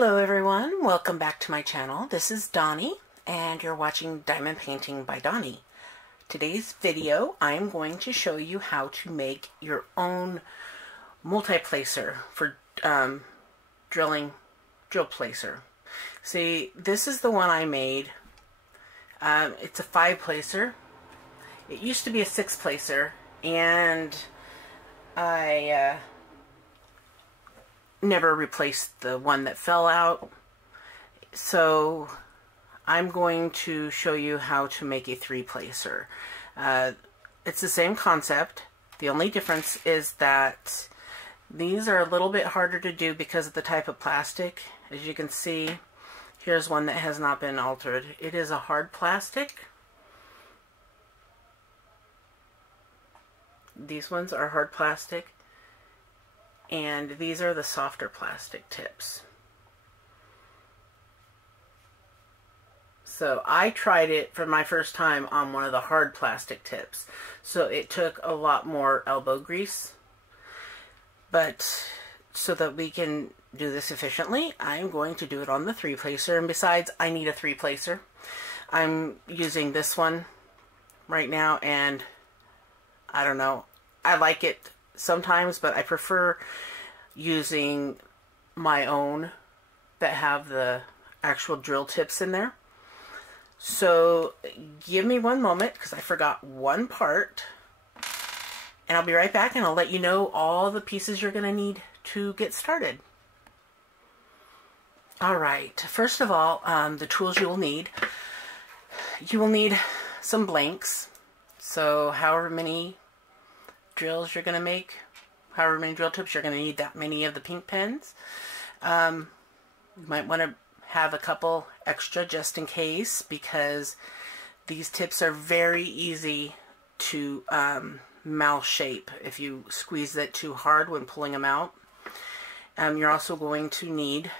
Hello everyone, welcome back to my channel. This is Donnie and you're watching Diamond Painting by Donnie. Today's video I'm going to show you how to make your own multi-placer for drill placer. See, this is the one I made. It's a 5-placer. It used to be a 6-placer and I never replaced the one that fell out, so I'm going to show you how to make a 3-placer. It's the same concept. The only difference is that these are a little bit harder to do because of the type of plastic. As you can see, here's one that has not been altered. It is a hard plastic. These ones are hard plastic. And these are the softer plastic tips. So I tried it for my first time on one of the hard plastic tips. So it took a lot more elbow grease. But so that we can do this efficiently, I'm going to do it on the 3-placer. And besides, I need a 3-placer. I'm using this one right now, and I don't know. I like it sometimes, but I prefer using my own that have the actual drill tips in there. So give me one moment because I forgot one part, and I'll be right back and I'll let you know all the pieces you're going to need to get started. Alright, first of all, the tools you will need. You will need some blanks. So however many drills you're going to make, however many drill tips, you're going to need that many of the pink pens. You might want to have a couple extra just in case, because these tips are very easy to mal shape if you squeeze it too hard when pulling them out. You're also going to need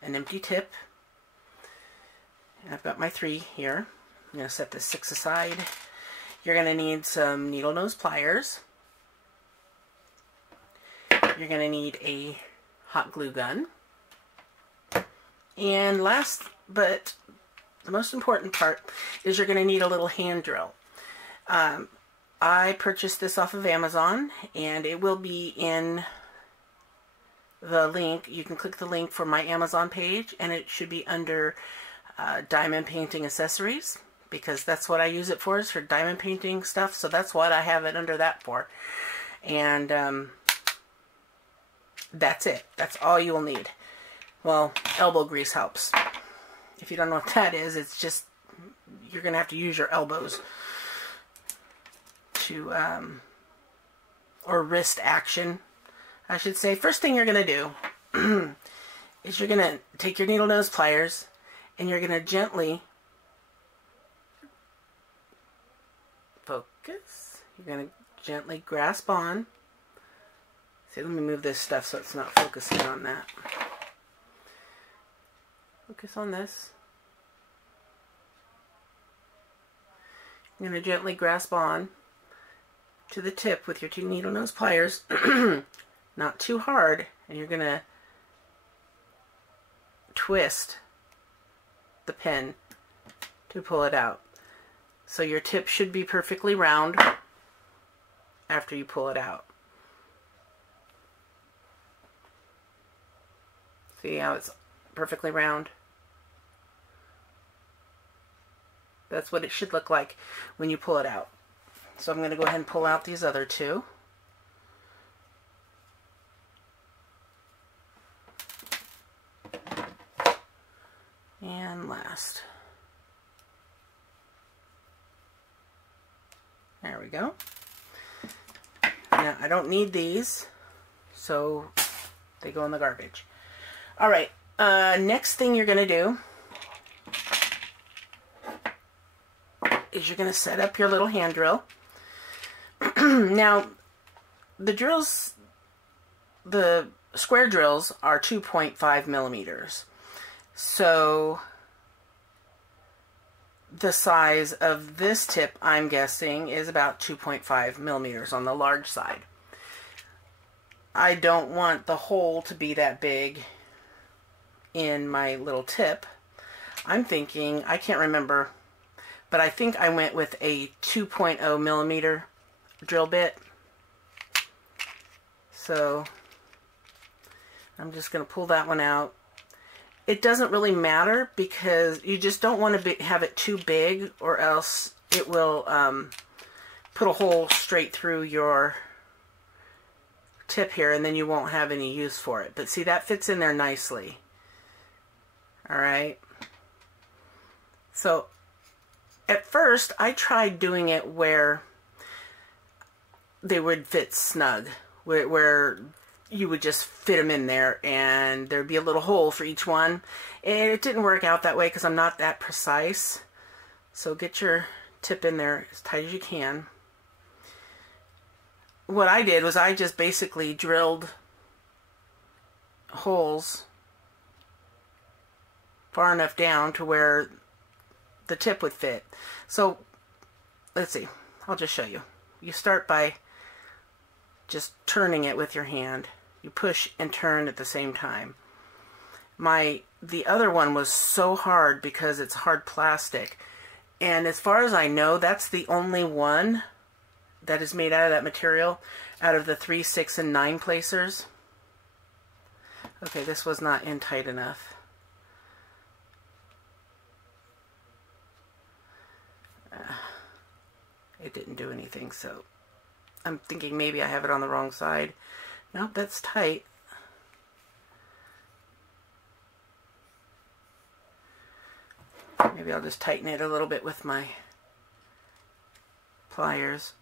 an empty tip. And I've got my 3 here. I'm going to set this 6 aside. You're going to need some needle nose pliers. You're going to need a hot glue gun. And last but the most important part is you're going to need a little hand drill. I purchased this off of Amazon, and it will be in the link. You can click the link for my Amazon page, and it should be under diamond painting accessories, because that's what I use it for, is for diamond painting stuff. So that's what I have it under that for. And that's it. That's all you will need. Well, elbow grease helps. If you don't know what that is, it's just you're going to have to use your elbows to, or wrist action, I should say. First thing you're going to do is you're going to take your needle nose pliers and you're going to gently focus. You're going to gently grasp on. See, let me move this stuff so it's not focusing on that. Focus on this. You're going to gently grasp on to the tip with your 2 needle nose pliers. Not too hard. And you're going to twist the pen to pull it out. So your tip should be perfectly round after you pull it out. See how it's perfectly round? That's what it should look like when you pull it out. So I'm going to go ahead and pull out these other 2. And last. There we go. Now I don't need these, so they go in the garbage. Alright, next thing you're going to do is you're going to set up your little hand drill. Now, the drills, the square drills are 2.5 millimeters. So, the size of this tip, I'm guessing, is about 2.5 millimeters on the large side. I don't want the hole to be that big. in my little tip, I'm thinking, I can't remember, but I think I went with a 2.0 millimeter drill bit. So I'm just going to pull that one out. It doesn't really matter because you just don't want to have it too big, or else it will put a hole straight through your tip here, and then you won't have any use for it. But see, that fits in there nicely. Alright. So at first I tried doing it where they would fit snug, where you would just fit them in there and there'd be a little hole for each one. And it didn't work out that way because I'm not that precise. So get your tip in there as tight as you can. What I did was I just basically drilled holes far enough down to where the tip would fit. So let's see, I'll just show you. You start by just turning it with your hand. You push and turn at the same time. The other one was so hard because it's hard plastic, and as far as I know, that's the only one that is made out of that material out of the 3, 6, and 9 placers. Okay, this was not in tight enough. It didn't do anything, so I'm thinking maybe I have it on the wrong side. Nope, that's tight. Maybe I'll just tighten it a little bit with my pliers.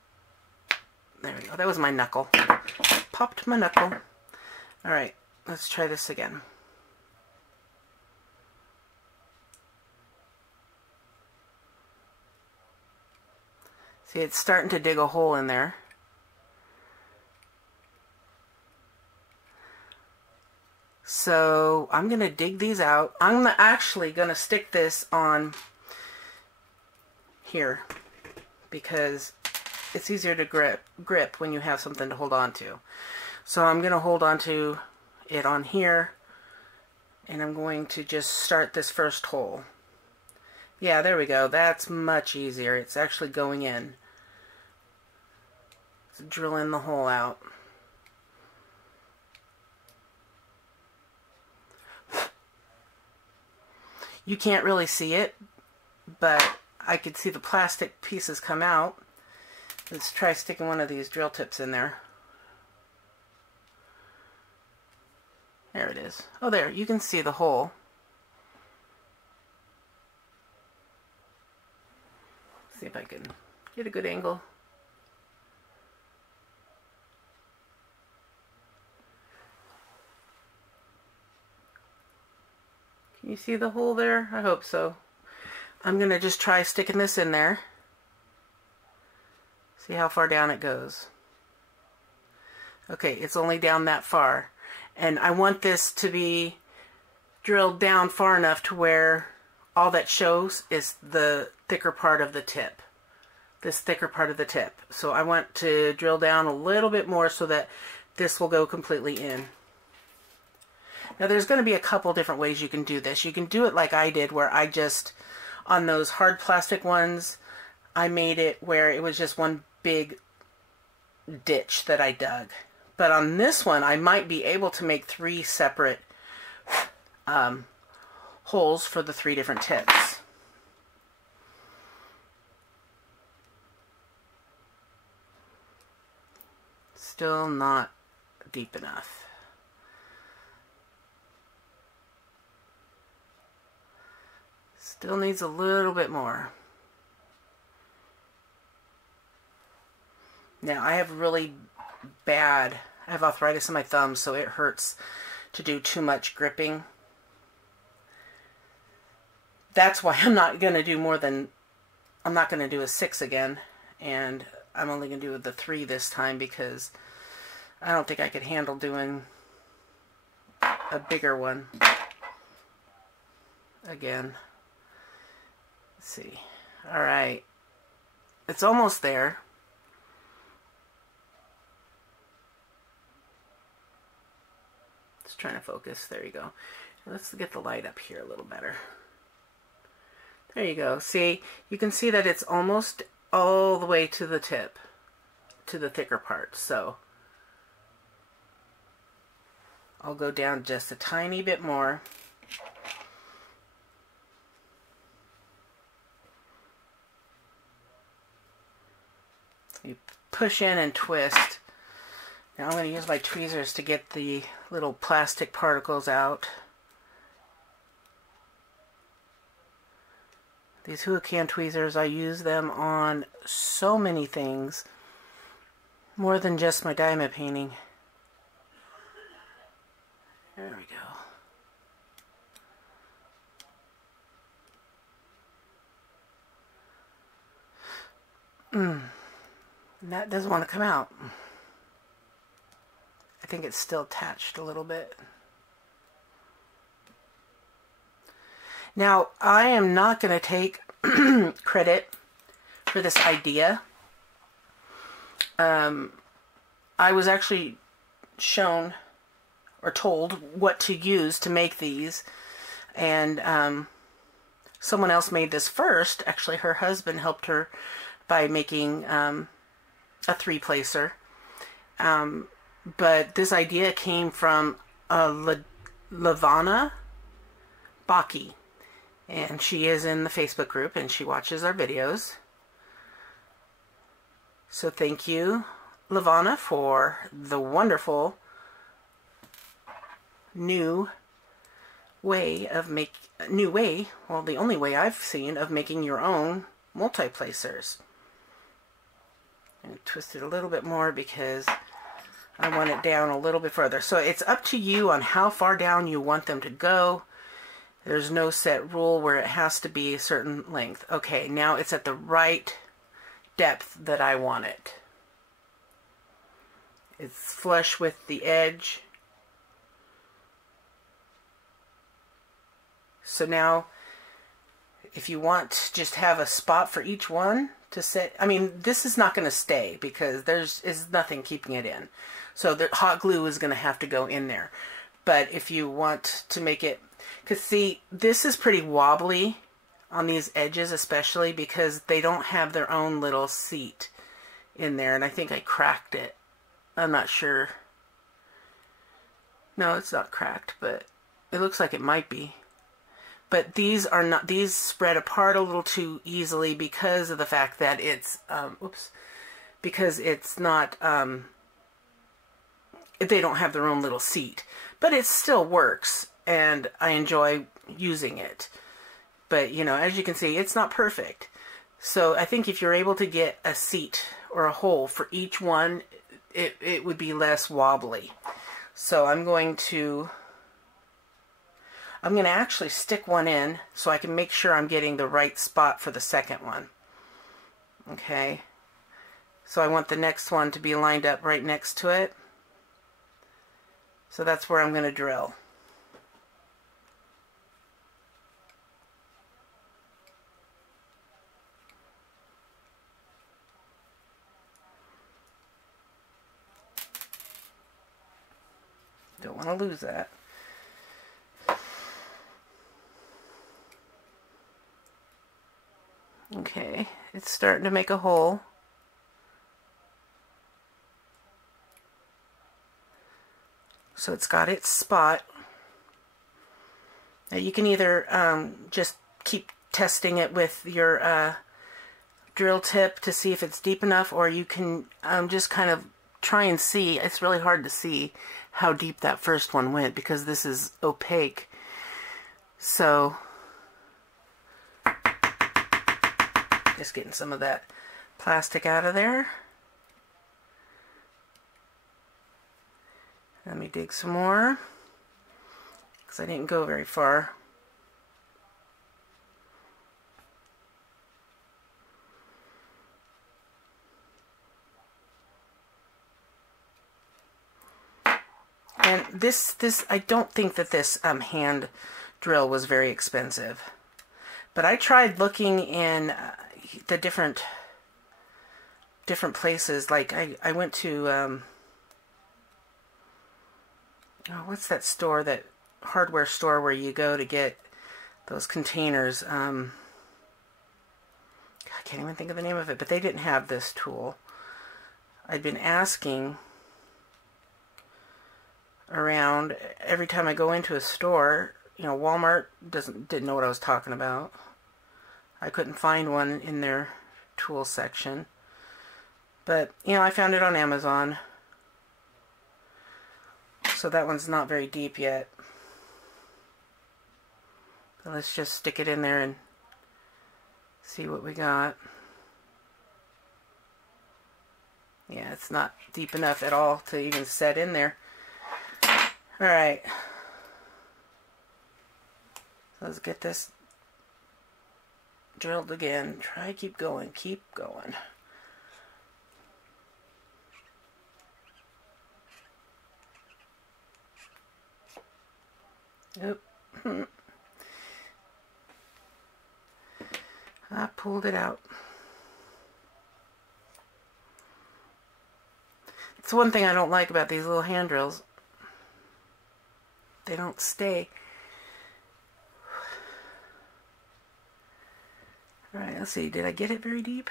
There we go. That was my knuckle. Popped my knuckle. Alright, let's try this again. See, it's starting to dig a hole in there. So I'm going to dig these out. I'm actually going to stick this on here because it's easier to grip when you have something to hold on to. So I'm going to hold on to it on here, and I'm going to just start this first hole. Yeah, there we go. That's much easier. It's actually going in. Let's drill in the hole out. You can't really see it, but I could see the plastic pieces come out. Let's try sticking one of these drill tips in there. There it is. Oh, there. You can see the hole. See if I can get a good angle. Can you see the hole there? I hope so. I'm going to just try sticking this in there. See how far down it goes. Okay, it's only down that far. And I want this to be drilled down far enough to where all that shows is the thicker part of the tip. This thicker part of the tip. So I want to drill down a little bit more so that this will go completely in. Now there's going to be a couple different ways you can do this. You can do it like I did, where I just, on those hard plastic ones, I made it where it was just one big ditch that I dug. But on this one, I might be able to make 3 separate holes for the 3 different tips. Still not deep enough. Still needs a little bit more. Now, I have I have arthritis in my thumbs, so it hurts to do too much gripping. That's why I'm not going to do I'm not going to do a 6 again, and I'm only going to do the 3 this time because I don't think I could handle doing a bigger one again. Let's see. Alright. It's almost there. Just trying to focus. There you go. Let's get the light up here a little better. There you go. See, you can see that it's almost all the way to the tip, to the thicker part. So I'll go down just a tiny bit more. You push in and twist. Now I'm going to use my tweezers to get the little plastic particles out. These Huacan tweezers, I use them on so many things. More than just my diamond painting. There we go. And that doesn't want to come out. I think it's still attached a little bit. Now, I am not going to take credit for this idea. I was actually shown or told what to use to make these, and someone else made this first. Actually, her husband helped her by making a 3-placer. But this idea came from Lavana Baki, and she is in the Facebook group and she watches our videos. So thank you, Lavana, for the wonderful new way, well, the only way I've seen of making your own multi-placers. And twist it a little bit more because I want it down a little bit further. So it's up to you on how far down you want them to go. There's no set rule where it has to be a certain length. Okay, now it's at the right depth that I want it. It's flush with the edge. So now, if you want to just have a spot for each one to sit, I mean, this is not going to stay because there's nothing keeping it in. So the hot glue is going to have to go in there. But if you want to make it, because see, this is pretty wobbly on these edges, especially because they don't have their own little seat in there. And I think I cracked it. I'm not sure. No, it's not cracked, but it looks like it might be. But these are not, these spread apart a little too easily because of the fact that it's, because it's not, they don't have their own little seat. But it still works, and I enjoy using it. But, you know, as you can see, it's not perfect. So I think if you're able to get a seat or a hole for each one, it would be less wobbly. So I'm going to actually stick one in so I can make sure I'm getting the right spot for the second one. Okay. So I want the next one to be lined up right next to it. So that's where I'm going to drill. Don't want to lose that. Okay, it's starting to make a hole. So it's got its spot. Now you can either just keep testing it with your drill tip to see if it's deep enough, or you can just kind of try and see. It's really hard to see how deep that first one went because this is opaque. So just getting some of that plastic out of there. Let me dig some more because I didn't go very far. And this I don't think that this hand drill was very expensive. But I tried looking in the different places. Like I went to oh, what's that store that hardware store where you go to get those containers. I can't even think of the name of it, but they didn't have this tool. I'd been asking around every time I go into a store. You know, Walmart didn't know what I was talking about. I couldn't find one in their tool section. But, you know, I found it on Amazon. So that one's not very deep yet. So let's just stick it in there and see what we got. Yeah, it's not deep enough at all to even set in there. Alright. Let's get this drilled again. Try keep going, keep going. Oop. I pulled it out. It's one thing I don't like about these little hand drills. They don't stay. Alright, let's see. Did I get it very deep?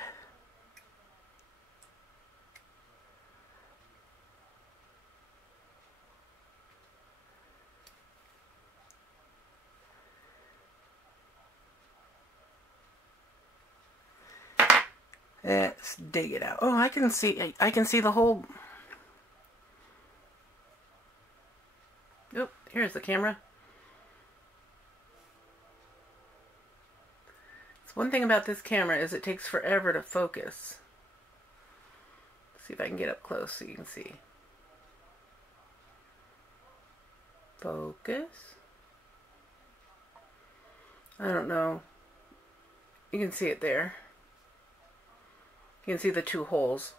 Let's dig it out. Oh, I can see the whole. Oop, here's the camera. So one thing about this camera is it takes forever to focus. Let's see if I can get up close so you can see. Focus. I don't know. You can see it there. You can see the two holes.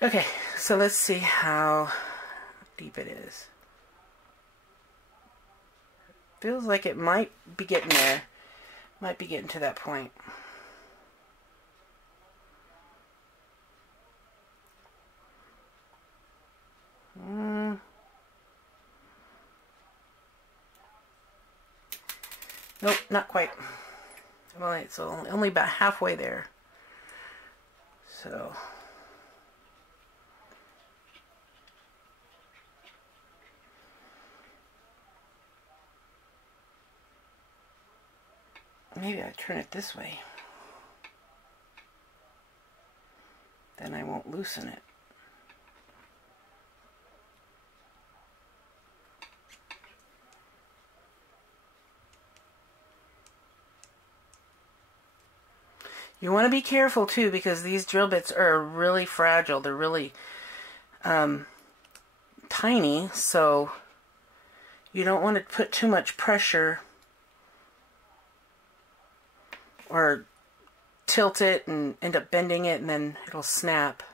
Okay, so let's see how deep it is. Feels like it might be getting there. Might be getting to that point. Nope, not quite. Well, it's only about halfway there. So maybe I turn it this way. Then I won't loosen it. You want to be careful too, because these drill bits are really fragile. They're really tiny, so you don't want to put too much pressure or tilt it and end up bending it and then it'll snap.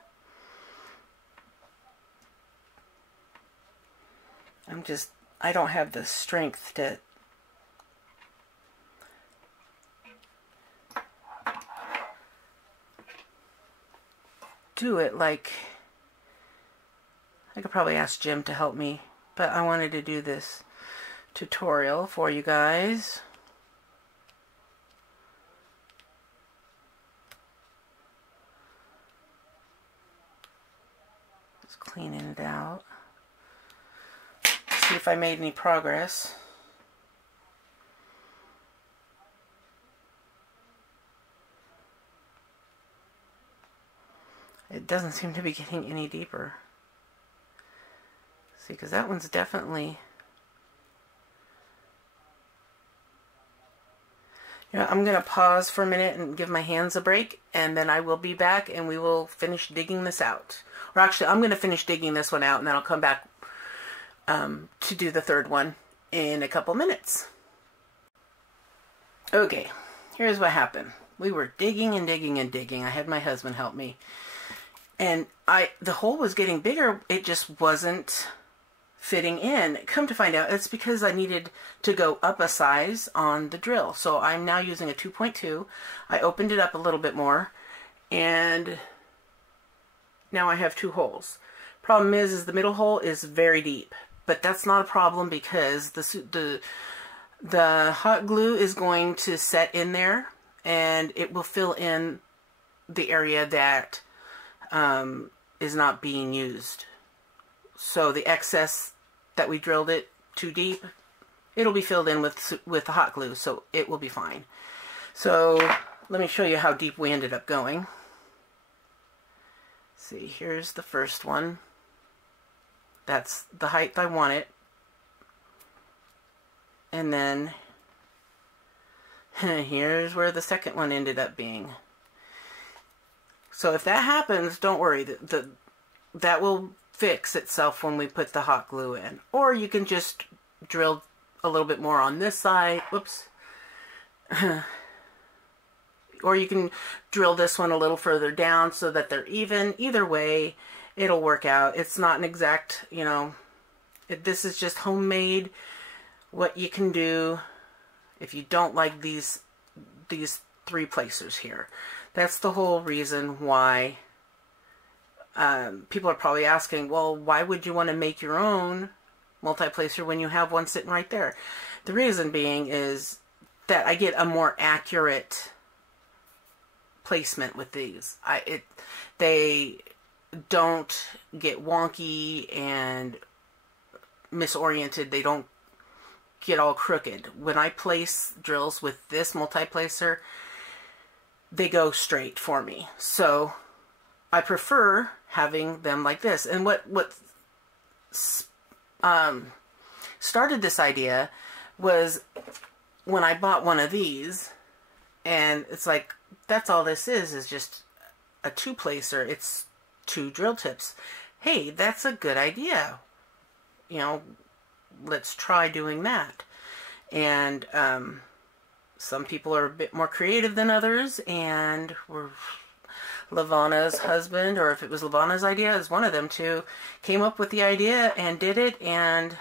I don't have the strength to do it like, I could probably ask Jim to help me, but I wanted to do this tutorial for you guys. Just cleaning it out. See if I made any progress. It doesn't seem to be getting any deeper. See, because that one's definitely... You know, I'm going to pause for a minute and give my hands a break, and then I will be back and we will finish digging this out. Or actually, I'm going to finish digging this one out and then I'll come back to do the third one in a couple minutes. Okay, here's what happened. We were digging and digging and digging. I had my husband help me. And the hole was getting bigger, it just wasn't fitting in. Come to find out, it's because I needed to go up a size on the drill. So I'm now using a 2.2. I opened it up a little bit more, and now I have 2 holes. Problem is the middle hole is very deep, but that's not a problem because the hot glue is going to set in there and it will fill in the area that is not being used. So the excess that we drilled it too deep, it'll be filled in with the hot glue, so it will be fine. So let me show you how deep we ended up going. See, here's the first one. That's the height I want it. And then here's where the second one ended up being. So if that happens, don't worry. That will fix itself when we put the hot glue in. Or you can just drill a little bit more on this side. Whoops. Or you can drill this one a little further down so that they're even. Either way, it'll work out. It's not an exact, you know, this is just homemade. What you can do if you don't like these 3 placers here. That's the whole reason why people are probably asking, well, why would you want to make your own multi-placer when you have one sitting right there? The reason being is that I get a more accurate placement with these. They don't get wonky and misoriented. They don't get all crooked. When I place drills with this multi-placer, they go straight for me. So I prefer having them like this. And what started this idea was when I bought one of these, and it's like, that's all this is just a 2-placer. It's 2 drill tips. Hey, that's a good idea. You know, let's try doing that. And some people are a bit more creative than others, and Lavana's husband, or if it was Lavana's idea, is one of them two, came up with the idea and did it, and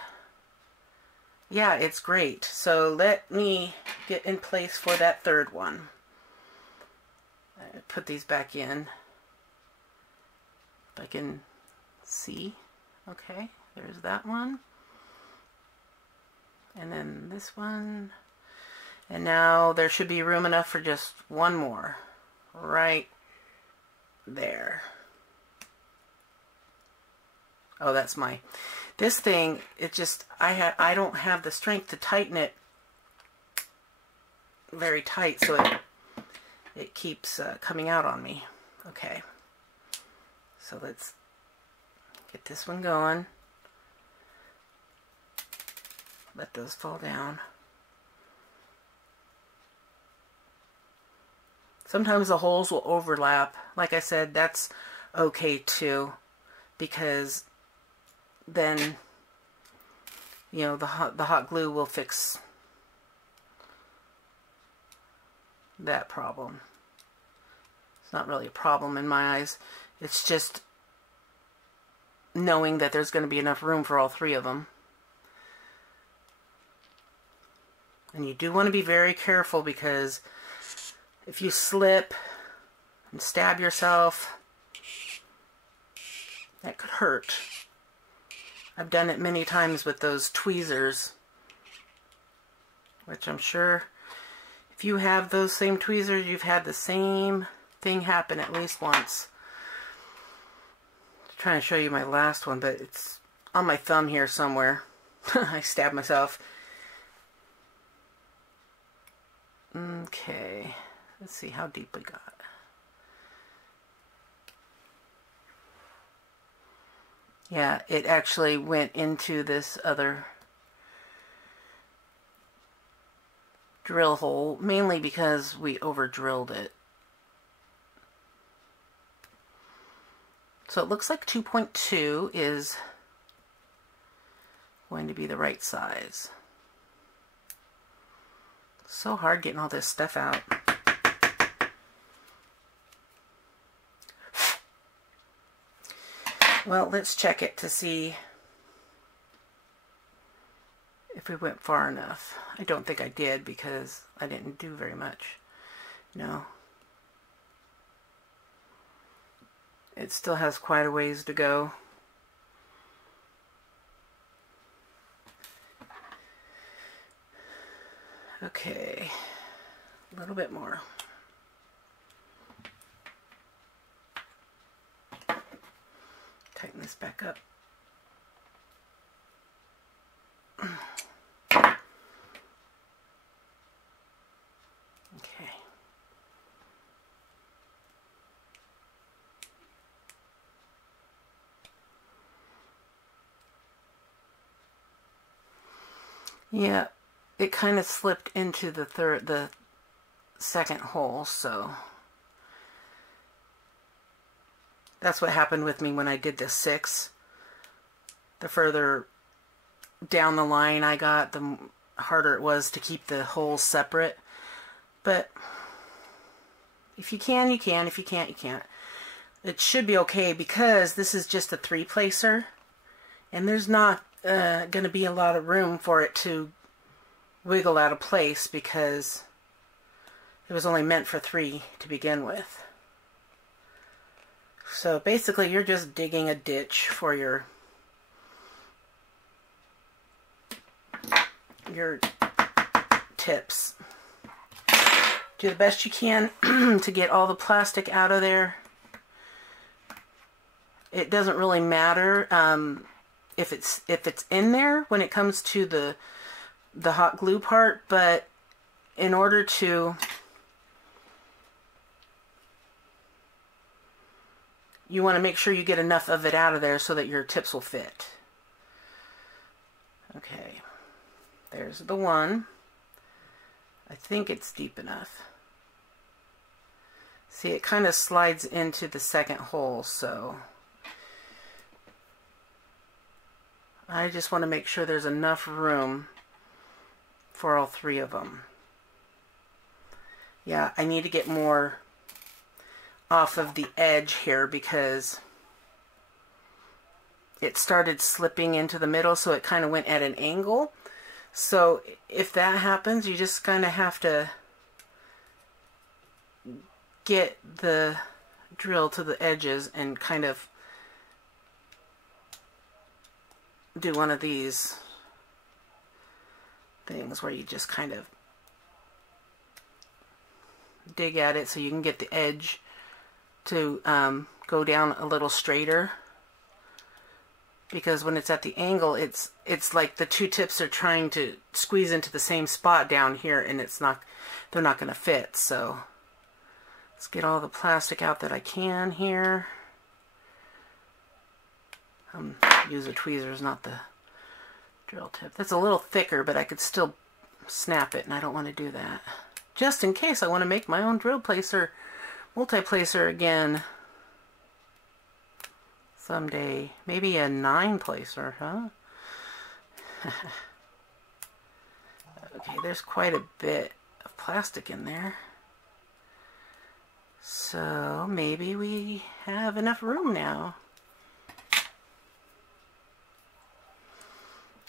yeah, it's great. So let me get in place for that third one. Put these back in. If I can see. Okay, there's that one. And then this one. And now there should be room enough for just one more. Right there. Oh, that's my... This thing, it just... I don't have the strength to tighten it very tight, so it keeps coming out on me. Okay. So let's get this one going. Let those fall down. Sometimes the holes will overlap. Like I said, that's okay too, because then, you know, the hot glue will fix that problem. It's not really a problem in my eyes. It's just knowing that there's going to be enough room for all 3 of them. And you do want to be very careful, because if you slip and stab yourself, that could hurt. I've done it many times with those tweezers, which I'm sure if you have those same tweezers, you've had the same thing happen at least once. I'm trying to show you my last one, but it's on my thumb here somewhere. I stabbed myself. Okay, let's see how deep we got. Yeah, it actually went into this other drill hole, mainly because we over drilled it. So it looks like 2.2 is going to be the right size. So hard getting all this stuff out. Well, let's check it to see if we went far enough. I don't think I did, because I didn't do very much. No. it still has quite a ways to go. Okay, a little bit more. Tighten this back up. Okay. Yeah, it kind of slipped into the second hole, so that's what happened with me when I did the 6. The further down the line I got, the harder it was to keep the holes separate. But if you can, you can. If you can't, you can't. It should be okay because this is just a 3-placer, and there's not going to be a lot of room for it to wiggle out of place because it was only meant for 3 to begin with. So basically you're just digging a ditch for your tips. Do the best you can to get all the plastic out of there. It doesn't really matter if it's in there when it comes to the hot glue part, but in order to you want to make sure you get enough of it out of there so that your tips will fit. Okay, there's the one. I think it's deep enough. See, it kind of slides into the second hole, so I just want to make sure there's enough room for all 3 of them. Yeah, I need to get more off of the edge here because it started slipping into the middle, so it kind of went at an angle. So if that happens, you just kind of have to get the drill to the edges and kind of do one of these things where you just kind of dig at it so you can get the edge to go down a little straighter, because when it's at the angle, it's like the 2 tips are trying to squeeze into the same spot down here, and they're not going to fit. So let's get all the plastic out that I can here. Use the tweezers, not the drill tip. That's a little thicker, but I could still snap it, and I don't want to do that. Just in case I want to make my own drill placer, multi-placer again someday. Maybe a 9-placer, huh? Okay, there's quite a bit of plastic in there. So maybe we have enough room now.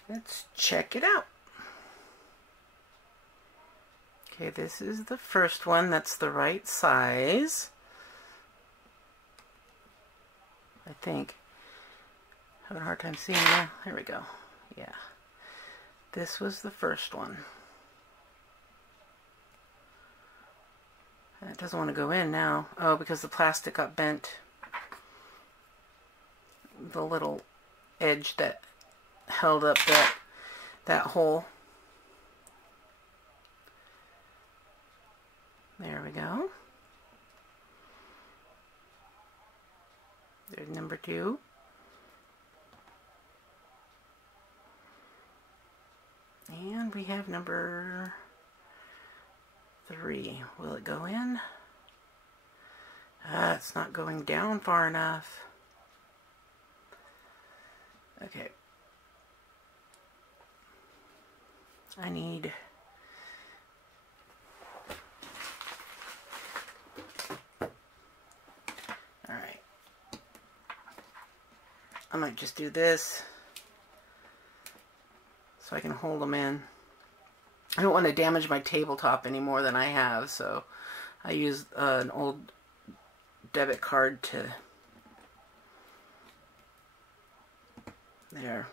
Let's check it out. Okay, this is the first one. That's the right size, I think. Having a hard time seeing now. There we go. Yeah. This was the first one. It doesn't want to go in now. Oh, because the plastic got bent. The little edge that held up that hole. There we go. There's number 2. And we have number 3. Will it go in? It's not going down far enough. Okay. I need alright. I might just do this so I can hold them in. I don't want to damage my tabletop any more than I have, so I use an old debit card to There.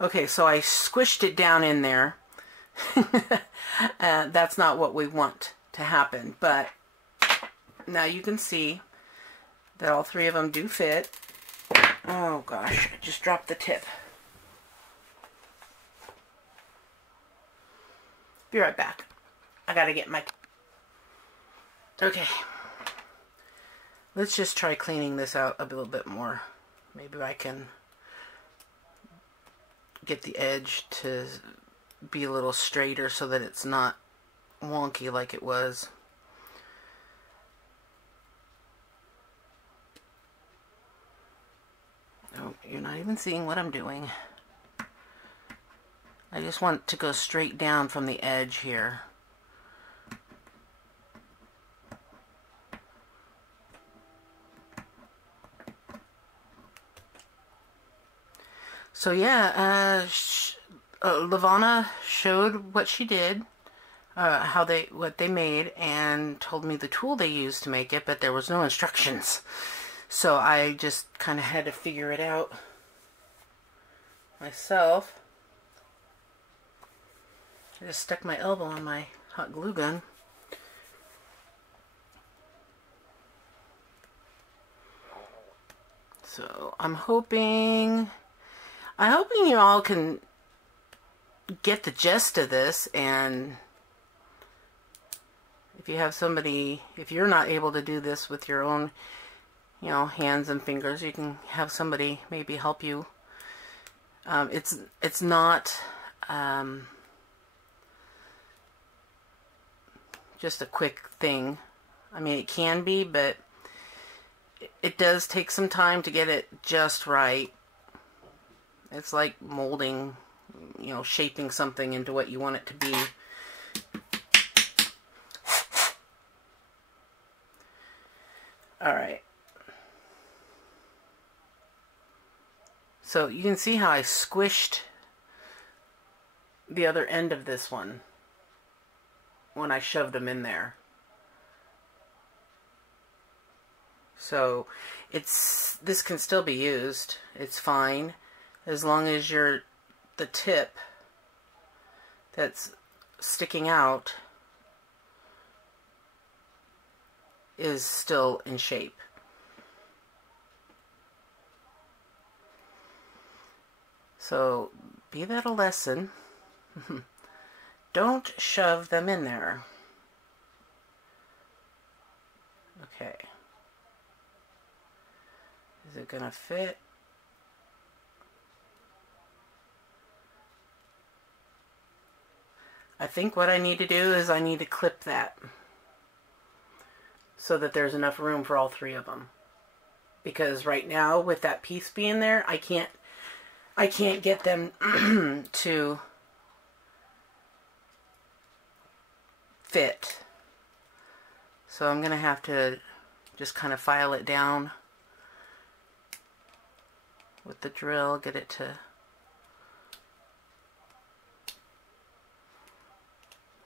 Okay, so I squished it down in there. That's not what we want to happen, but now you can see that all three of them do fit. Oh gosh, I just dropped the tip. Be right back. I gotta get my... Okay. Let's just try cleaning this out a little bit more. Maybe I can get the edge to be a little straighter so that it's not wonky like it was. Oh, you're not even seeing what I'm doing. I just want to go straight down from the edge here. So yeah, Lavana showed what she did, what they made, and told me the tool they used to make it, but there was no instructions. So I just kind of had to figure it out myself. I just stuck my elbow on my hot glue gun. So I'm hoping you all can get the gist of this, and if you have somebody, if you're not able to do this with your own, you know, hands and fingers, you can have somebody maybe help you. It's not just a quick thing. I mean, it can be, but it does take some time to get it just right. It's like molding, you know, shaping something into what you want it to be. Alright. So you can see how I squished the other end of this one when I shoved them in there. So this can still be used. It's fine as long as the tip that's sticking out is still in shape. So be that a lesson. Don't shove them in there. Okay. Is it gonna fit? I think what I need to do is I need to clip that so that there's enough room for all three of them. Because right now, with that piece being there, I can't get them to fit. So I'm gonna have to just kind of file it down with the drill, get it to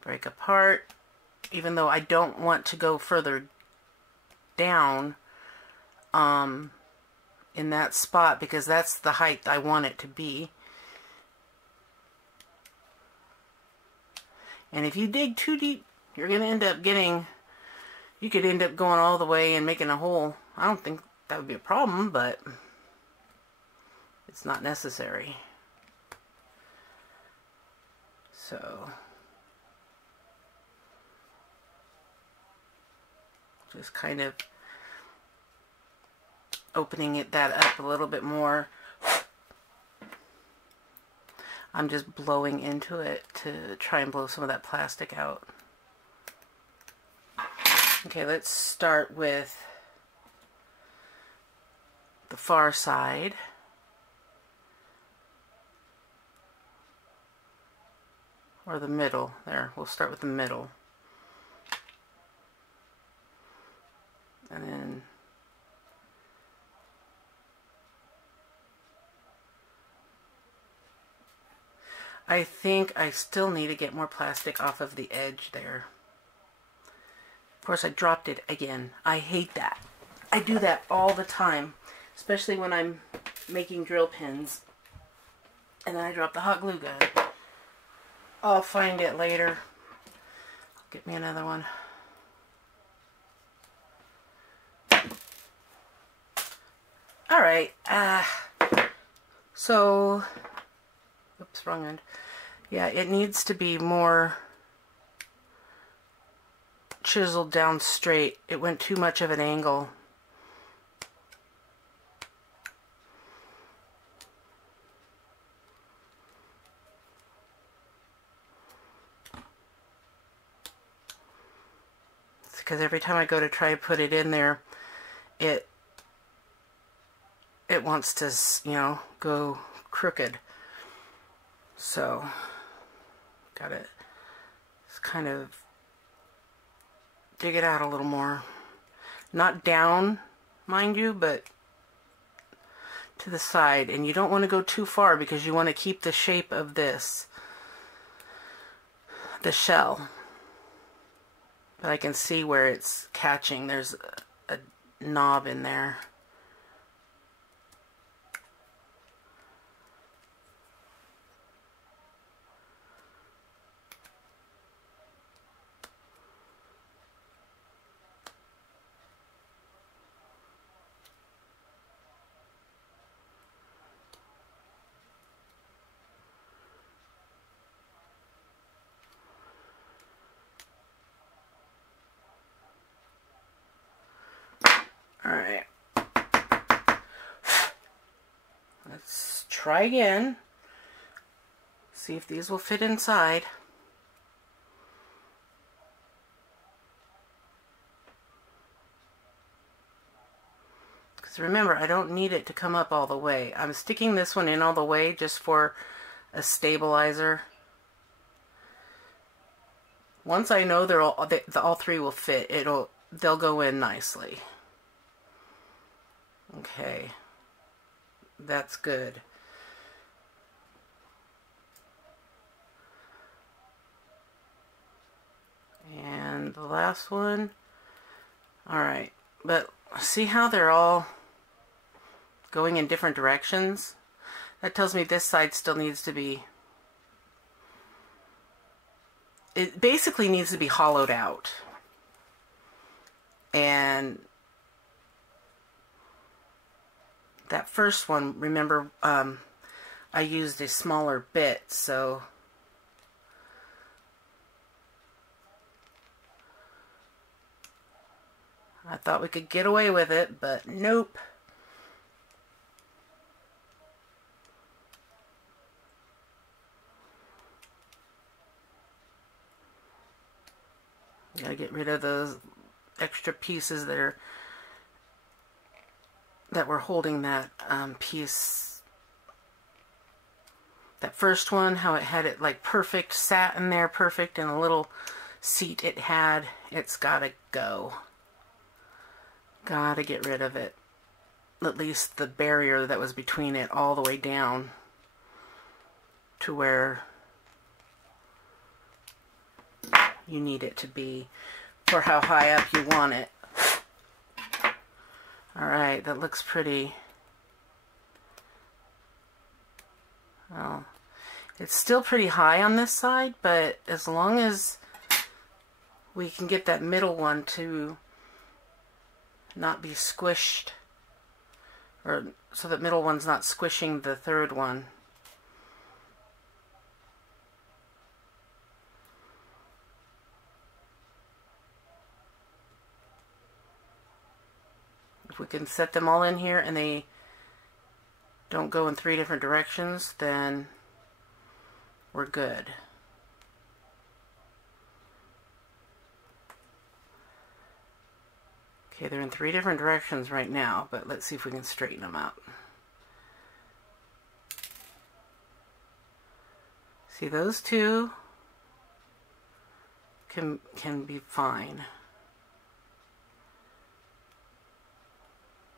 break apart, even though I don't want to go further down in that spot, because that's the height I want it to be. And if you dig too deep, you're going to end up you could end up going all the way and making a hole. I don't think that would be a problem, but it's not necessary. So just kind of opening that up a little bit more. I'm just blowing into it to try and blow some of that plastic out. Okay, let's start with the far side. Or the middle. There, we'll start with the middle. And then I think I still need to get more plastic off of the edge there. Of course, I dropped it again. I hate that. I do that all the time, especially when I'm making drill pins. And then I dropped the hot glue gun. I'll find it later. Get me another one. Alright, so, oops, wrong end. Yeah, it needs to be more chiseled down straight. It went too much of an angle. It's because every time I go to try to put it in there, it wants to, you know, go crooked. So, got to kind of dig it out a little more. Not down, mind you, but to the side. And you don't want to go too far because you want to keep the shape of this, the shell. But I can see where it's catching. There's a knob in there. Alright, let's try again, see if these will fit inside. Because remember, I don't need it to come up all the way. I'm sticking this one in all the way just for a stabilizer. Once I know they're all three will fit, they'll go in nicely. Okay, that's good. And the last one. Alright, but see how they're all going in different directions? That tells me this side still needs to be... It basically needs to be hollowed out. And that first one, remember, I used a smaller bit, so I thought we could get away with it, but nope. Gotta get rid of those extra pieces that were holding that piece. That first one, how it had it like perfect, sat in there perfect, and a little seat it had, it's gotta go. Gotta get rid of it. At least the barrier that was between it all the way down to where you need it to be for how high up you want it. Alright, that looks pretty. Well, it's still pretty high on this side, but as long as we can get that middle one to not be squished, or so that middle one's not squishing the third one. If we can set them all in here and they don't go in 3 different directions, then we're good. Okay, they're in 3 different directions right now, but let's see if we can straighten them out. See, those two can be fine.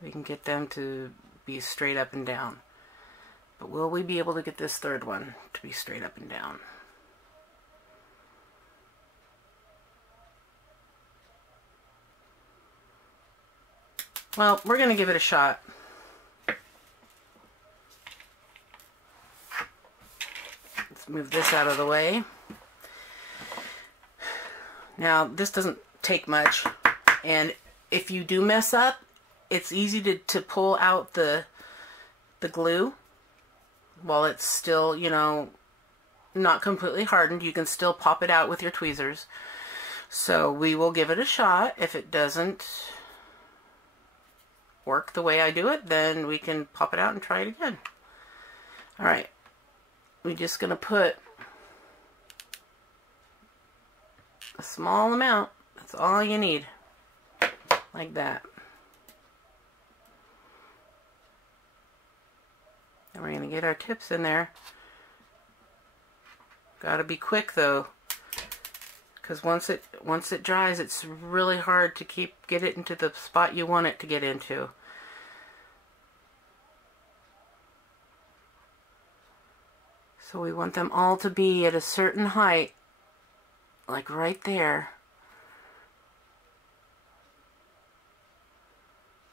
We can get them to be straight up and down. But will we be able to get this third one to be straight up and down? Well, we're going to give it a shot. move this out of the way. Now, this doesn't take much, and if you do mess up, it's easy to pull out the glue while it's still, you know, not completely hardened. You can still pop it out with your tweezers. So we will give it a shot. If it doesn't work the way I do it, then we can pop it out and try it again. Alright, we're just going to put a small amount. That's all you need. Like that. And we're going to get our tips in there. Gotta be quick though, because once it dries, it's really hard to get it into the spot you want it to get into. So we want them all to be at a certain height, like right there.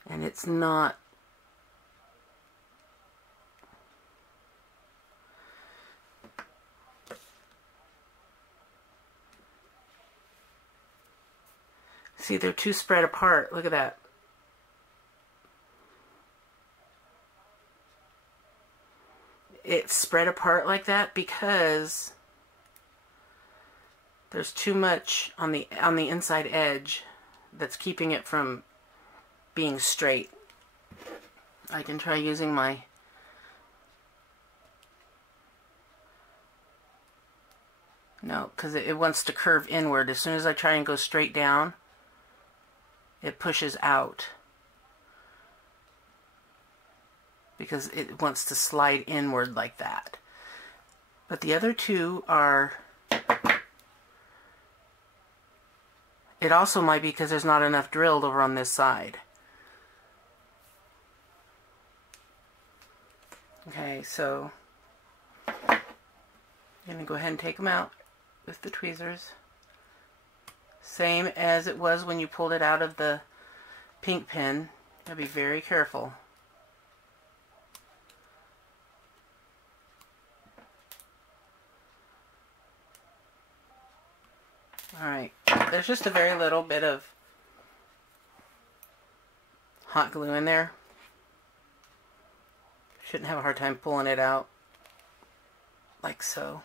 And it's not. See, they're too spread apart. Look at that. It's spread apart like that because there's too much on the inside edge that's keeping it from being straight. I can try using my no, because it wants to curve inward. As soon as I try and go straight down, it pushes out because it wants to slide inward like that. But the other two are, it also might be because there's not enough drilled over on this side. Okay, so I'm going to go ahead and take them out with the tweezers. Same as it was when you pulled it out of the pink pin. Gotta be very careful. Alright, there's just a very little bit of hot glue in there. Shouldn't have a hard time pulling it out, like so.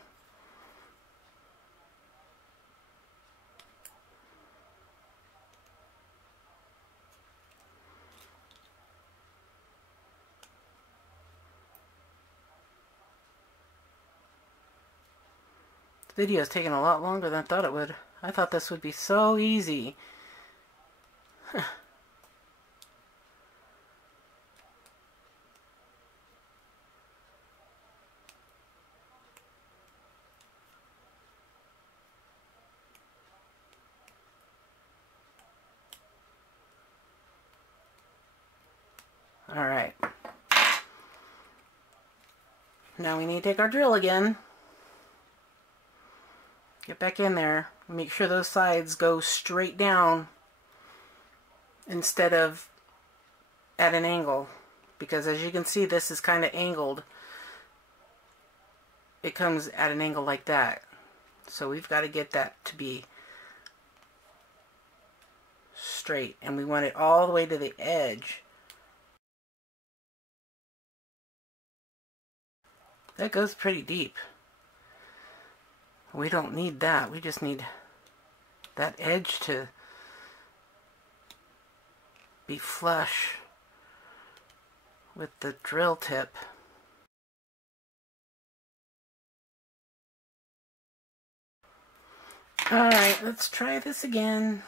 The video is taking a lot longer than I thought it would. I thought this would be so easy. Alright. Now we need to take our drill again. Get back in there. Make sure those sides go straight down instead of at an angle. Because as you can see, this is kind of angled. It comes at an angle like that. So we've got to get that to be straight. And we want it all the way to the edge. That goes pretty deep. We don't need that. We just need that edge to be flush with the drill tip. Alright, let's try this again.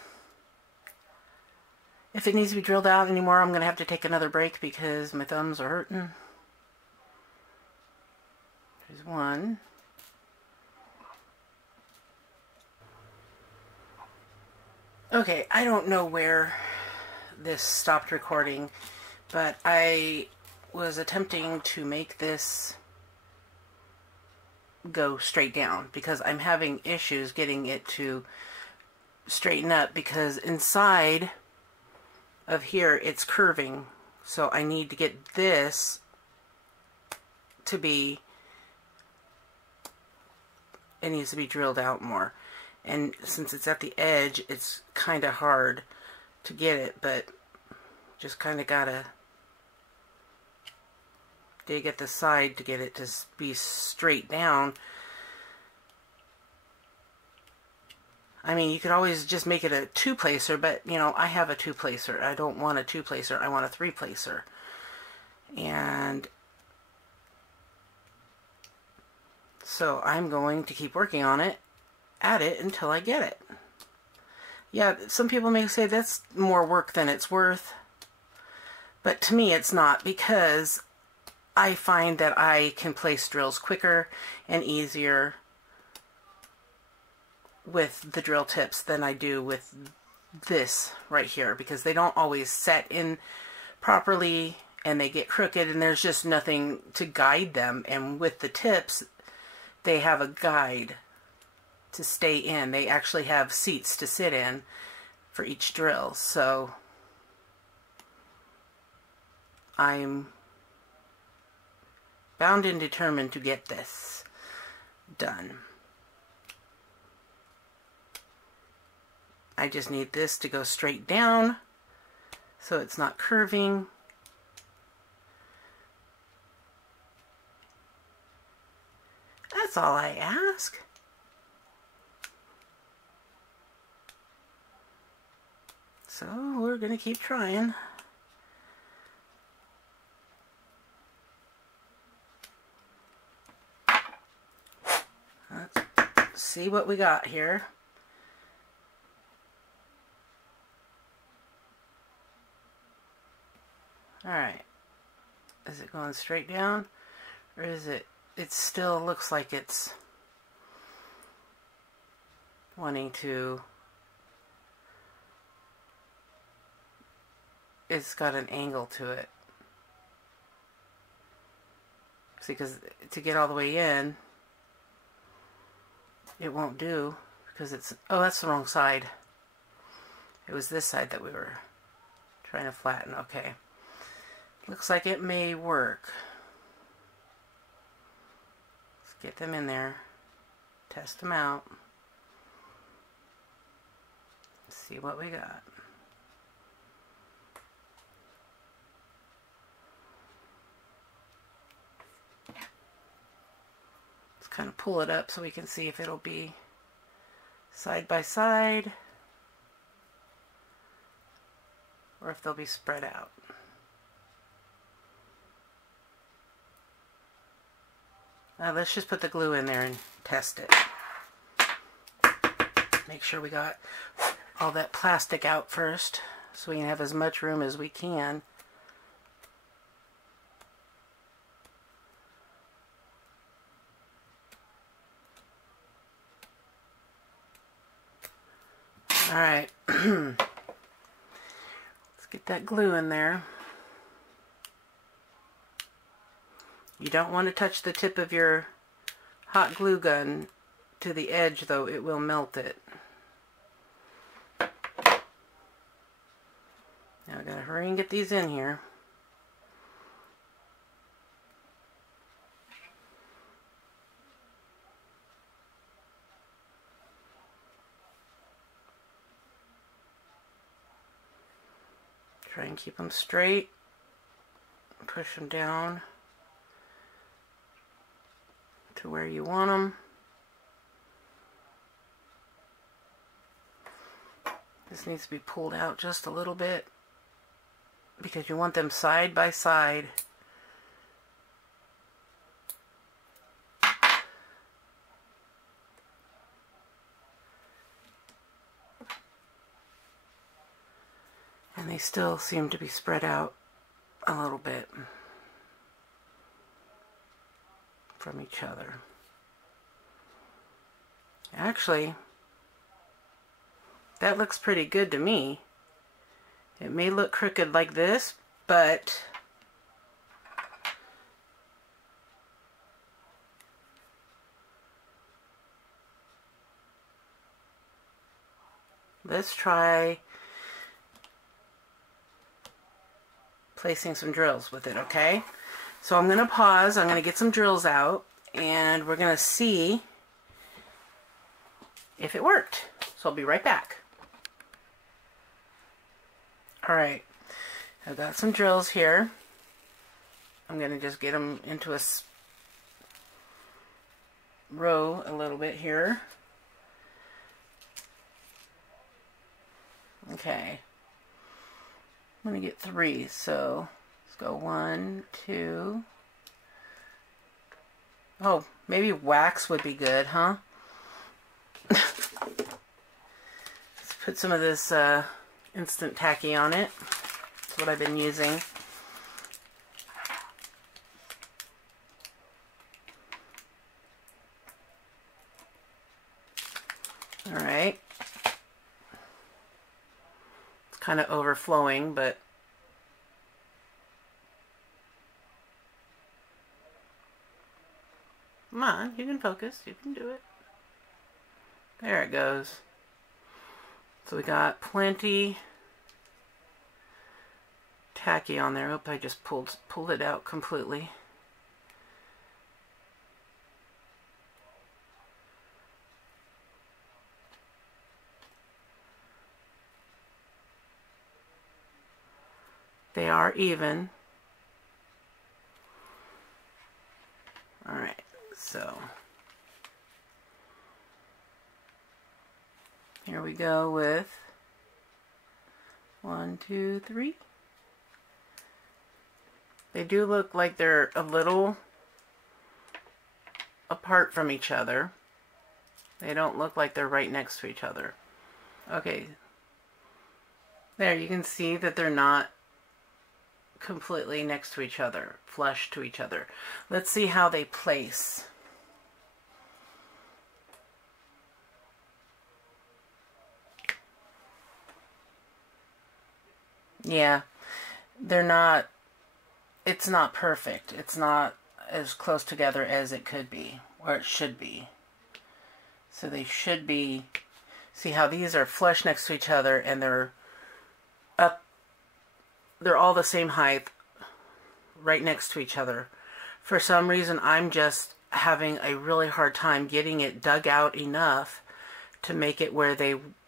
If it needs to be drilled out anymore, I'm going to have to take another break because my thumbs are hurting. There's one. Okay, I don't know where this stopped recording, but I was attempting to make this go straight down because I'm having issues getting it to straighten up because inside of here it's curving, so I need to get this to be it needs to be drilled out more. And since it's at the edge, it's kind of hard to get it, but just kind of gotta dig at the side to get it to be straight down. I mean, you could always just make it a 2-placer, but, you know, I have a 2-placer. I don't want a 2-placer. I want a 3-placer. And so I'm going to keep working on it, at it, until I get it. Yeah, some people may say that's more work than it's worth. But to me, it's not, because I find that I can place drills quicker and easier with the drill tips than I do with this right here, because they don't always set in properly and they get crooked and there's just nothing to guide them. And with the tips, they have a guide to stay in. They actually have seats to sit in for each drill. So I'm bound and determined to get this done. I just need this to go straight down so it's not curving. That's all I ask. So we're going to keep trying. Let's see what we got here. Alright, is it going straight down, or is it still looks like it's wanting to, it's got an angle to it. See, because to get all the way in, it won't do, because it's, oh, that's the wrong side. It was this side that we were trying to flatten. Okay. Looks like it may work. Let's get them in there, test them out, see what we got. Let's kind of pull it up so we can see if it'll be side by side or if they'll be spread out. Let's just put the glue in there and test it. Make sure we got all that plastic out first so we can have as much room as we can. Alright, let's get that glue in there. You don't want to touch the tip of your hot glue gun to the edge, though. It will melt it. Now I gotta hurry and get these in here. Try and keep them straight. Push them down to where you want them. This needs to be pulled out just a little bit because you want them side by side. And they still seem to be spread out a little bit from each other. Actually, that looks pretty good to me. It may look crooked like this, but let's try placing some drills with it, okay? So I'm going to pause, I'm going to get some drills out, and we're going to see if it worked. So I'll be right back. Alright, I've got some drills here. I'm going to just get them into a row a little bit here. Okay. I'm going to get 3, so let's go 1, 2. Oh, maybe wax would be good, huh? Let's put some of this instant tacky on it. That's what I've been using. Alright. It's kind of overflowing, but come on, you can focus. You can do it. There it goes. So we got plenty tacky on there. Oop, I just pulled it out completely. They are even. Alright, so here we go with 1, 2, 3. They do look like they're a little apart from each other. They don't look like they're right next to each other. Okay. There, you can see that they're not completely next to each other, flush to each other. Let's see how they place. Yeah, they're not, it's not perfect. It's not as close together as it could be, or it should be. So they should be, see how these are flush next to each other and they're up, they're all the same height, right next to each other. For some reason, I'm just having a really hard time getting it dug out enough to make it where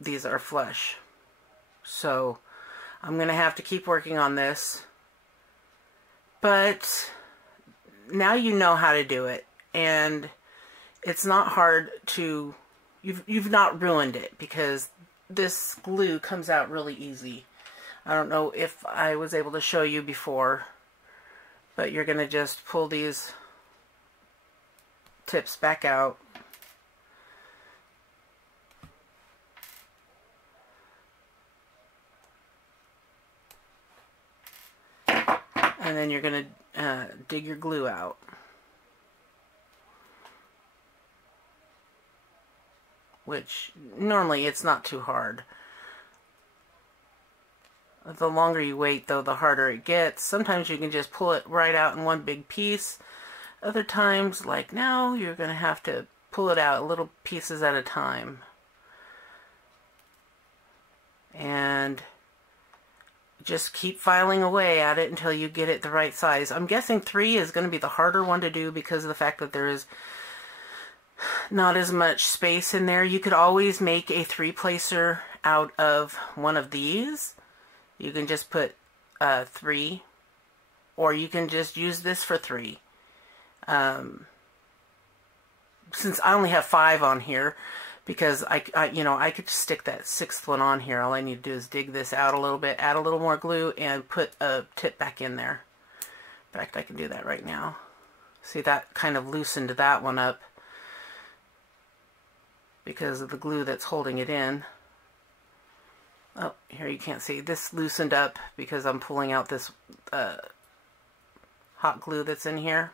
these are flush. So I'm going to have to keep working on this. But now you know how to do it, and it's not hard to, you've not ruined it, because this glue comes out really easy. I don't know if I was able to show you before, but you're going to just pull these tips back out. And then you're going to dig your glue out. Which, normally it's not too hard. The longer you wait, though, the harder it gets. Sometimes you can just pull it right out in one big piece. Other times, like now, you're going to have to pull it out little pieces at a time. And just keep filing away at it until you get it the right size. I'm guessing 3 is going to be the harder one to do because of the fact that there is not as much space in there. You could always make a 3-placer out of one of these. You can just put 3, or you can just use this for 3. Since I only have 5 on here, because I could stick that 6th one on here. All I need to do is dig this out a little bit, add a little more glue, and put a tip back in there. In fact, I can do that right now. See, that kind of loosened that one up because of the glue that's holding it in. Oh, here you can't see. This loosened up because I'm pulling out this hot glue that's in here,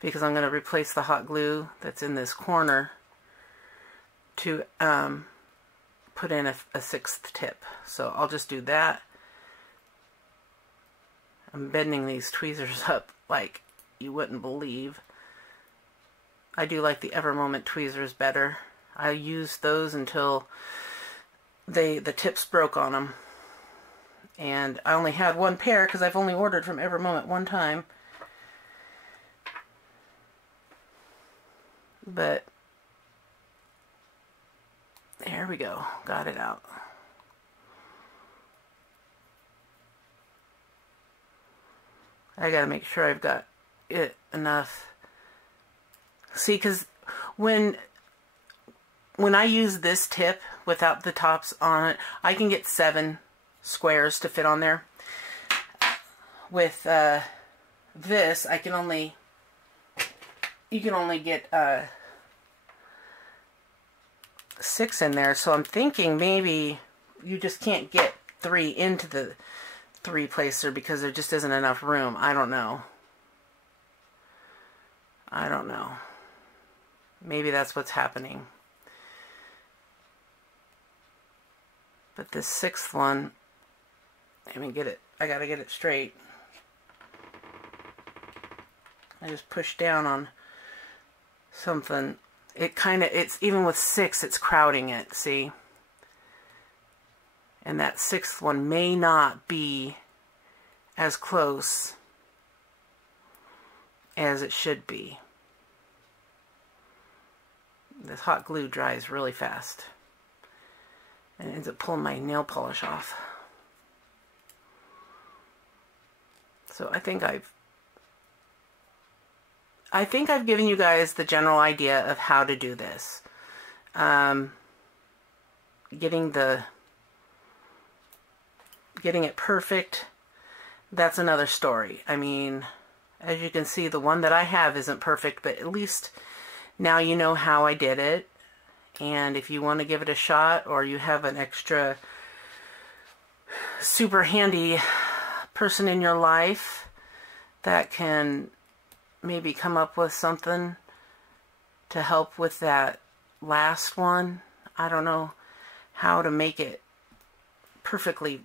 because I'm going to replace the hot glue that's in this corner to put in a 6th tip. So I'll just do that. I'm bending these tweezers up like you wouldn't believe. I do like the Evermoment tweezers better. I used those until the tips broke on them. And I only had one pair because I've only ordered from Evermoment one time. But There we go. Got it out. I gotta make sure I've got it enough. See, because when I use this tip without the tops on it, I can get 7 squares to fit on there. With this, I can only, you can only get 6 in there. So I'm thinking maybe you just can't get 3 into the 3-placer because there just isn't enough room. I don't know. I don't know. Maybe that's what's happening. But this 6th one, let me get it. I gotta get it straight. I just pushed down on something. It kind of, it's even with 6, it's crowding it, see? And that 6th one may not be as close as it should be. This hot glue dries really fast. And it ends up pulling my nail polish off. So I think I've given you guys the general idea of how to do this. Getting it perfect, that's another story. I mean, as you can see, the one that I have isn't perfect, but at least now you know how I did it. And if you want to give it a shot, or you have an extra super handy person in your life that can maybe come up with something to help with that last one. I don't know how to make it perfectly.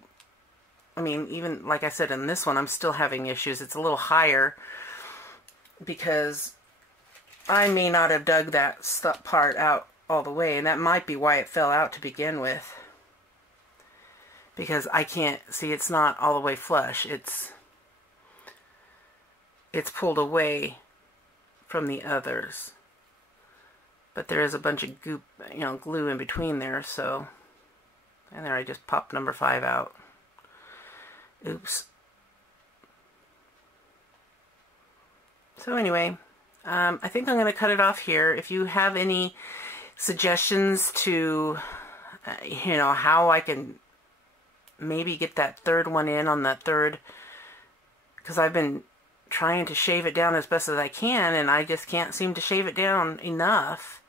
I mean, even like I said, in this one, I'm still having issues. It's a little higher because I may not have dug that part out all the way, and that might be why it fell out to begin with. Because I can't see, it's not all the way flush. It's pulled away from the others. But there is a bunch of goop, glue in between there, so. And there I just popped number 5 out. Oops. So anyway, I think I'm going to cut it off here. If you have any suggestions to, how I can maybe get that 3rd one in on that 3rd, because I've been trying to shave it down as best as I can, and I just can't seem to shave it down enough.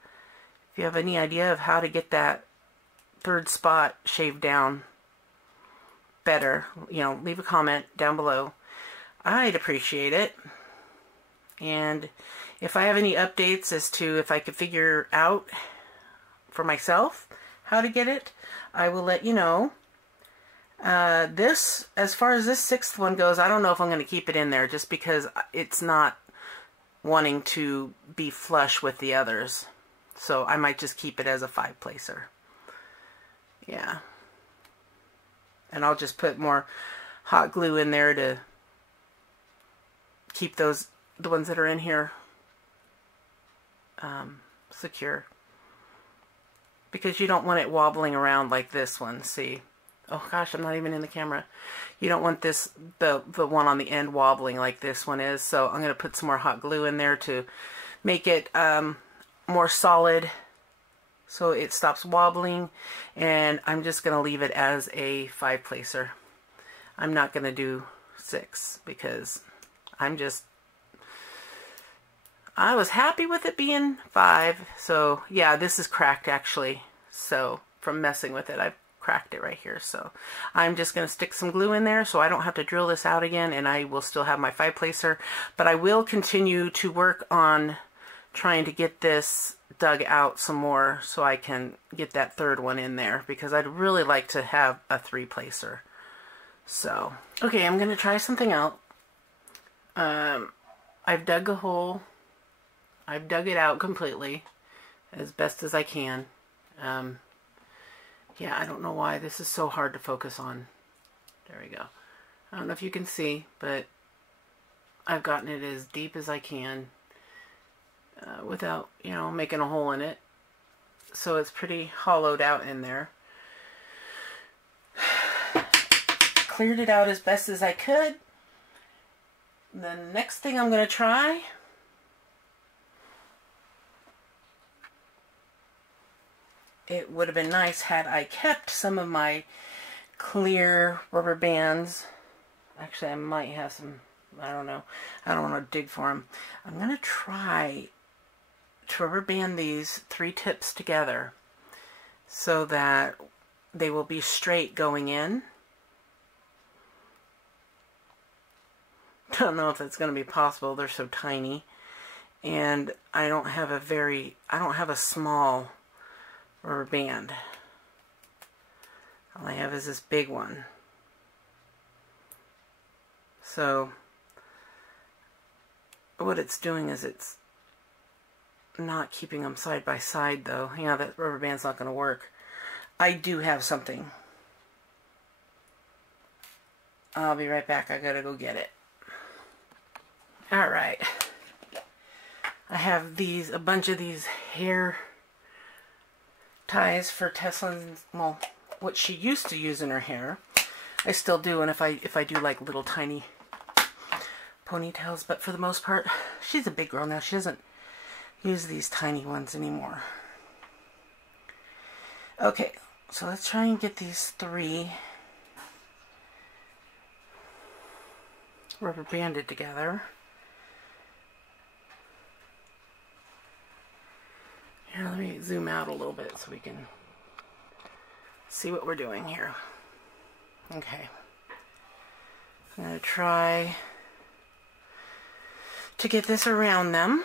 If you have any idea of how to get that 3rd spot shaved down better, leave a comment down below. I'd appreciate it. And if I have any updates as to if I could figure out for myself how to get it, I will let you know. This, as far as this 6th one goes, I don't know if I'm going to keep it in there just because it's not wanting to be flush with the others. So I might just keep it as a 5-placer. Yeah. And I'll just put more hot glue in there to keep the ones that are in here, secure. Because you don't want it wobbling around like this one, see? Oh gosh, I'm not even in the camera. You don't want this, the one on the end wobbling like this one is. So I'm going to put some more hot glue in there to make it more solid so it stops wobbling. And I'm just going to leave it as a 5-placer. I'm not going to do 6 because I was happy with it being 5. So yeah, this is cracked actually. So from messing with it, I've cracked it right here. So I'm just going to stick some glue in there so I don't have to drill this out again, and I will still have my 5-placer. But I will continue to work on trying to get this dug out some more so I can get that 3rd one in there, because I'd really like to have a 3-placer. So, okay, I'm going to try something out. I've dug a hole. I've dug it out completely as best as I can. Yeah, I don't know why this is so hard to focus on. There we go. I don't know if you can see, but I've gotten it as deep as I can without, making a hole in it. so it's pretty hollowed out in there. Cleared it out as best as I could. The next thing I'm going to try it would have been nice had I kept some of my clear rubber bands. Actually, I might have some, I don't know. I don't want to dig for them. I'm going to try to rubber band these 3 tips together so that they will be straight going in. Don't know if that's going to be possible. They're so tiny. And I don't have a small rubber band. All I have is this big one. So what it's doing is it's not keeping them side by side though. Yeah, that rubber band's not going to work. I do have something. I'll be right back. I gotta go get it. Alright. I have a bunch of these hair ties for Tesla's, well, what she used to use in her hair. I still do, and if I do like little tiny ponytails, but for the most part, she's a big girl now. She doesn't use these tiny ones anymore. Okay, so let's try and get these 3 rubber banded together. Here, let me zoom out a little bit so we can see what we're doing here. Okay. I'm going to try to get this around them.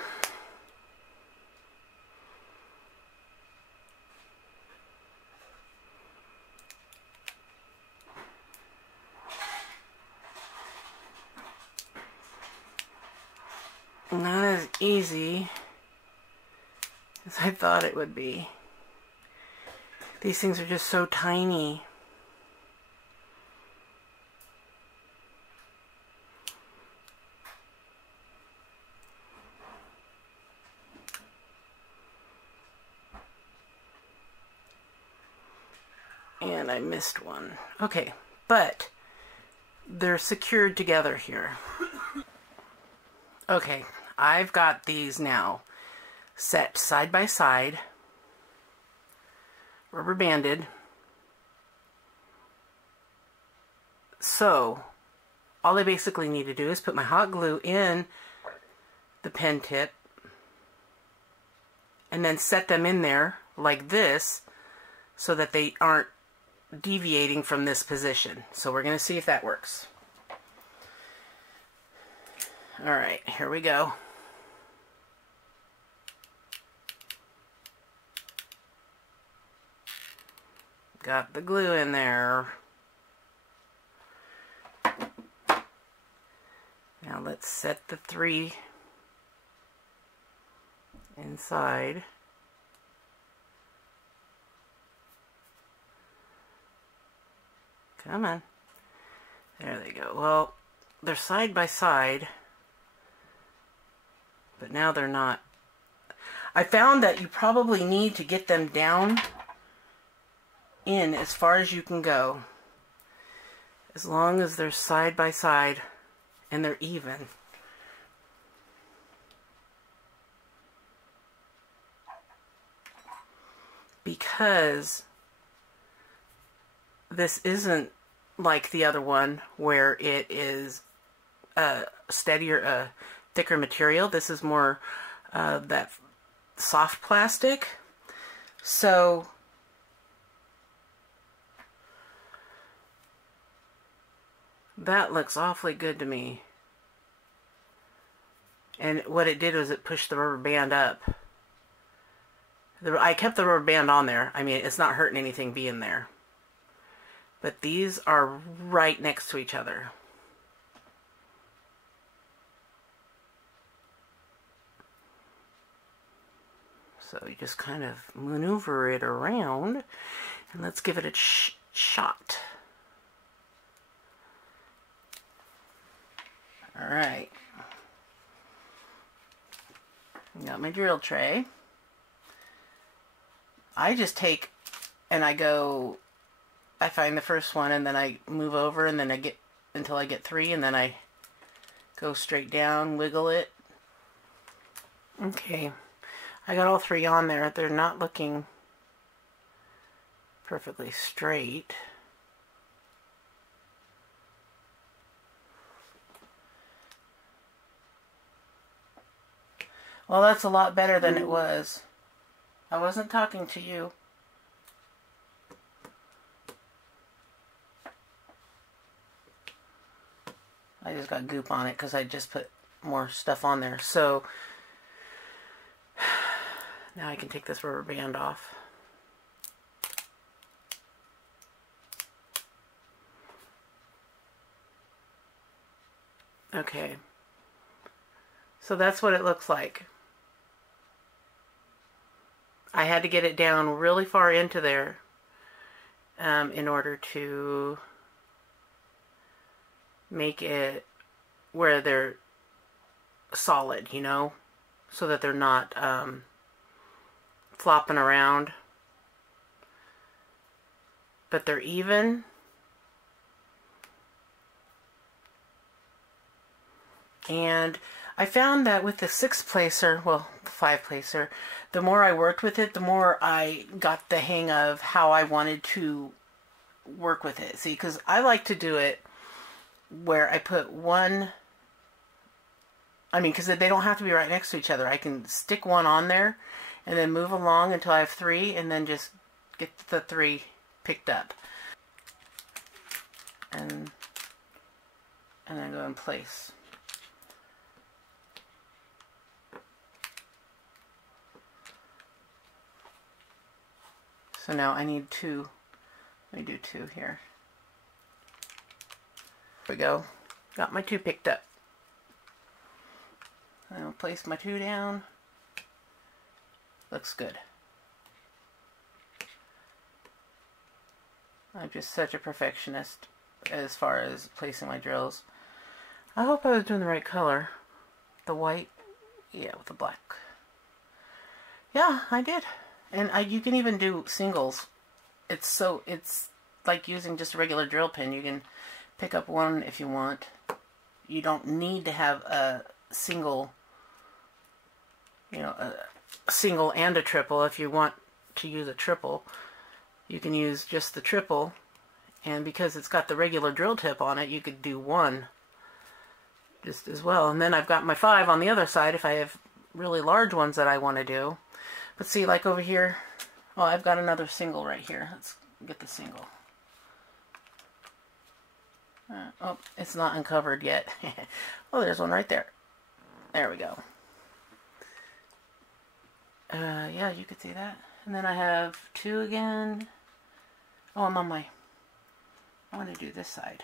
Not as easy as I thought it would be. These things are just so tiny. And I missed one. Okay, but they're secured together here. Okay, I've got these now set side by side, rubber banded. So all I basically need to do is put my hot glue in the pen tip and then set them in there like this so that they aren't deviating from this position. So we're going to see if that works. Alright, here we go. Got the glue in there. Now let's set the 3 inside. Come on. There they go. Well, they're side by side, but now they're not. I found that you probably need to get them down in as far as you can go, as long as they're side by side and they're even. Because this isn't like the other one where it is a steadier, thicker material. This is more that soft plastic. So that looks awfully good to me. And what it did was it pushed the rubber band up. I kept the rubber band on there. I mean, it's not hurting anything being there. But these are right next to each other. So you just kind of maneuver it around. And let's give it a shot. Alright. Got my drill tray. I just take and I go, I find the first one and then I move over and then I get until I get 3 and then I go straight down, wiggle it. Okay, I got all 3 on there. They're not looking perfectly straight. Well, that's a lot better than it was. I wasn't talking to you. I just got goop on it because I just put more stuff on there. So now I can take this rubber band off. Okay. So that's what it looks like. I had to get it down really far into there in order to make it where they're solid, you know, so that they're not flopping around, but they're even. And I found that with the 6-placer, well, the 5-placer, the more I worked with it, the more I got the hang of how I wanted to work with it. See, because I like to do it where I put one, I mean, because they don't have to be right next to each other. I can stick one on there and then move along until I have 3 and then just get the 3 picked up. And then go in place. So now I need 2. Let me do 2 here. There we go. Got my 2 picked up. I'll place my 2 down. Looks good. I'm just such a perfectionist as far as placing my drills. I hope I was doing the right color. The white, yeah, with the black. Yeah, I did. And you can even do singles. It's like using just a regular drill pin. You can pick up one if you want. You don't need to have a single, you know, a single and a triple. If you want to use a triple, you can use just the triple. And because it's got the regular drill tip on it, you could do 1 just as well. And then I've got my 5 on the other side if I have really large ones that I want to do. But see, like over here, well, I've got another single right here. Let's get the single. Oh, it's not uncovered yet. Oh, there's one right there. There we go. Yeah, you could see that. And then I have 2 again. Oh, I want to do this side.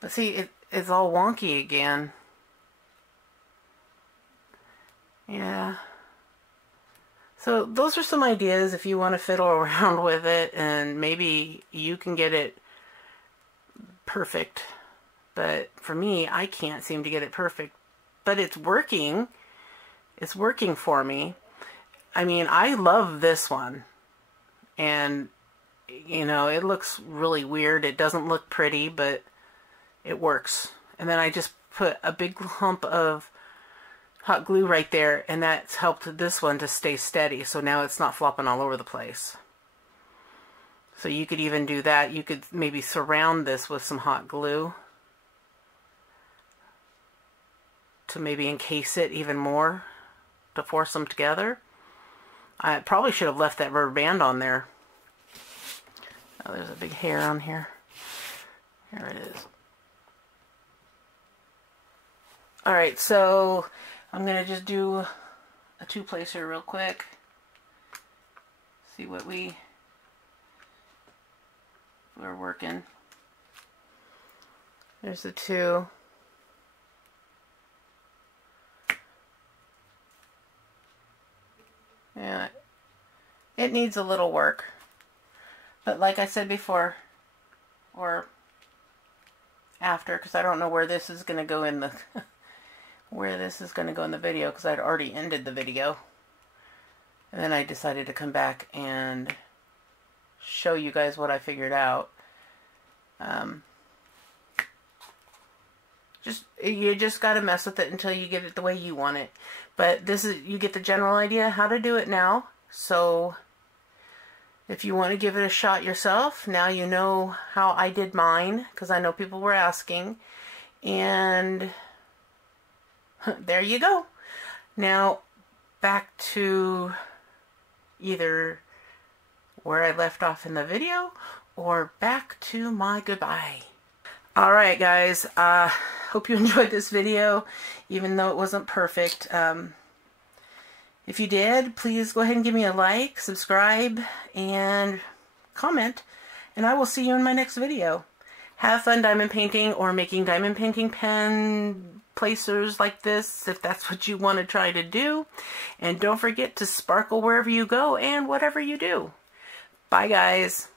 But see, it's all wonky again. Yeah. So those are some ideas if you want to fiddle around with it, and maybe you can get it perfect. But for me, I can't seem to get it perfect. But it's working. It's working for me. I mean, I love this one. And, you know, it looks really weird. It doesn't look pretty, but it works. And then I just put a big lump of hot glue right there, and that's helped this one to stay steady, so now it's not flopping all over the place. So you could even do that. You could maybe surround this with some hot glue to maybe encase it even more, to force them together. I probably should have left that rubber band on there. Oh, there's a big hair on here. Here it is. Alright, so I'm going to just do a 2-placer real quick. See what we're working. There's the 2. Yeah, it needs a little work. But like I said before, or after, because I don't know where this is going to go in the where this is going to go in the video, because I'd already ended the video. And then I decided to come back and show you guys what I figured out. You just got to mess with it until you get it the way you want it. But you get the general idea how to do it now. So if you want to give it a shot yourself, now you know how I did mine, because I know people were asking. And there you go. Now back to either where I left off in the video or back to my goodbye. Alright guys, hope you enjoyed this video, even though it wasn't perfect. If you did, please go ahead and give me a like, subscribe, and comment, and I will see you in my next video. Have fun diamond painting or making diamond painting pen placers like this, if that's what you want to try to do. And don't forget to sparkle wherever you go and whatever you do. Bye guys.